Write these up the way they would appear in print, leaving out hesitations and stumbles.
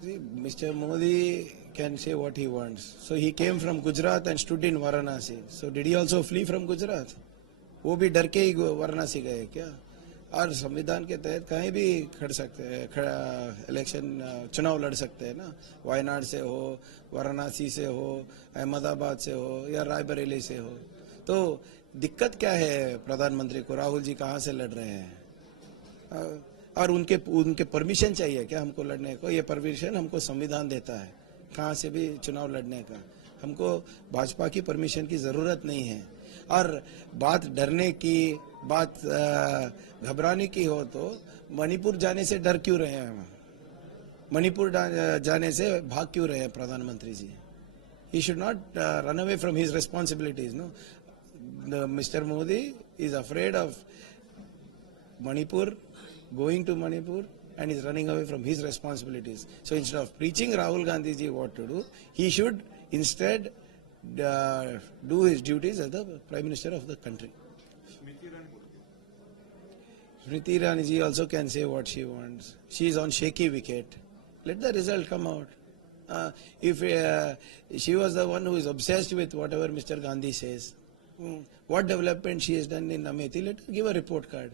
See, Mr. Modi can say what he wants. So he came from Gujarat and stood in Varanasi. So did he also flee from Gujarat? वो भी डर के ही वाराणसी गए क्या? और संविधान के तहत कहीं भी खड़ सकते हैं, इलेक्शन चुनाव लड़ सकते हैं ना. वायनाड से हो, वाराणसी से हो, अहमदाबाद से हो या रायबरेली से हो. तो दिक्कत क्या है प्रधानमंत्री को? राहुल जी कहाँ से लड़ रहे हैं? और उनके परमिशन चाहिए क्या हमको लड़ने को? ये परमिशन हमको संविधान देता है कहाँ से भी चुनाव लड़ने का. हमको भाजपा की परमिशन की जरूरत नहीं है. और बात डरने की, बात घबराने की हो तो मणिपुर जाने से डर क्यों रहे हैं? मणिपुर जाने से भाग क्यों रहे हैं प्रधानमंत्री जी? He should not run away from his responsibilities. No, Mr. Modi is afraid of Manipur, going to Manipur, and is running away from his responsibilities. So instead of preaching Rahul Gandhi ji what to do, he should instead do his duties as the Prime Minister of the country. Smriti Irani ji also can say what she wants. She is on shaky wicket. Let the result come out. If she was the one who is obsessed with whatever Mr. Gandhi says, what development she has done in Amethi, let her give a report card.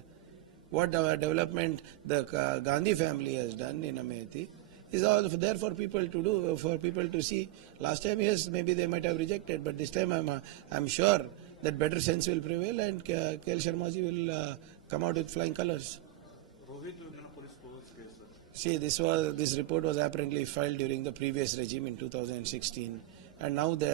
What development the Gandhi family has done in Amethi is all there for people to do, for people to see. Last time, yes, maybe they might have rejected, but this time I'm sure that better sense will prevail and KL Sharma ji will come out with flying colors. See, this report was apparently filed during the previous regime in 2016, and now they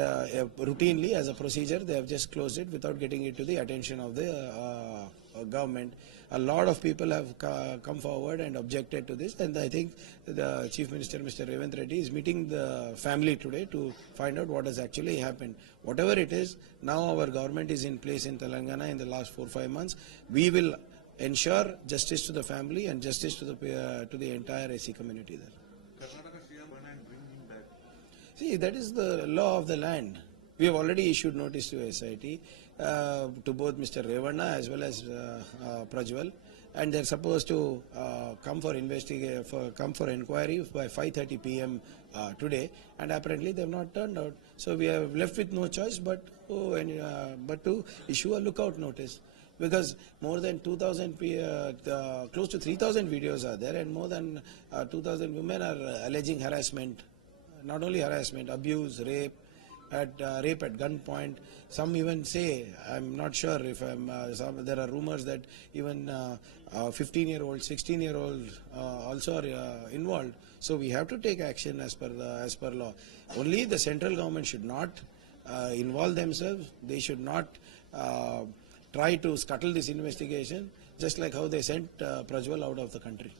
routinely, as a procedure, they have just closed it without getting it to the attention of the government. A lot of people have come forward and objected to this, and I think the Chief Minister, Mr. Revant Reddy, is meeting the family today to find out what has actually happened. Whatever it is, now our government is in place in Telangana in the last 4-5 months. We will ensure justice to the family and justice to the entire AC community there. See, that is the law of the land. We have already issued notice to SIT, to both Mr. Revanna as well as Prajwal, and they're supposed to come for inquiry by 5:30 p.m. Today, and apparently they have not turned out. So we are left with no choice but to issue a lookout notice. Because more than 2,000, close to 3,000 videos are there, and more than 2,000 women are alleging harassment. Not only harassment, abuse, rape at gunpoint. Some even say, I'm not sure if there are rumors that even 15-year-old, 16-year-old also are involved. So we have to take action as per law. Only the central government should not involve themselves. They should not try to scuttle this investigation, just like how they sent Prajwal out of the country.